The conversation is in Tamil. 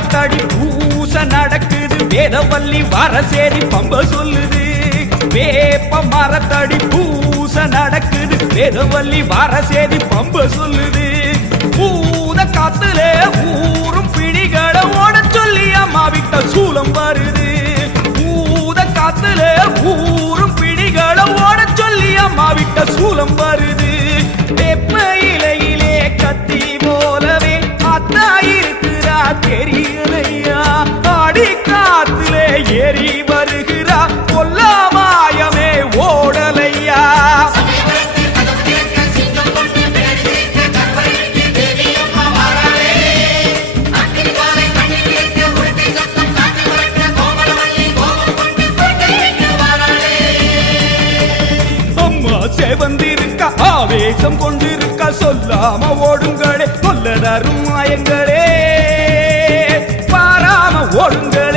மரத்தடி பூச நடக்குது வேதவல்லி வரசேரி பம்ப சொல்லுது வேப்ப மரத்தடி பூச நடக்குது வேதவல்லி வரசேரி பம்ப சொல்லுது பூத காத்துல ஊரும் பிடிகளை ஓட சொல்லி அம்மா விட்ட சூலம் வருது பூத காத்துல ஊரும் பிடிகளை ஓட சொல்லி அம்மா விட்ட சூலம் வருது வேப்ப இலையிலே கத்தி போலவே அத்தா இருக்கிறா தெரியலையா ஆடி காத்திலே ஏறி வருகிறா கொல்லாமாயமே ஓடலையா வந்திருக்க ஆவேசம் கொண்டிருக்க சொல்லாம ஓடுங்களே கொல்லதரும் மாயங்களே பாராம ஓடுங்க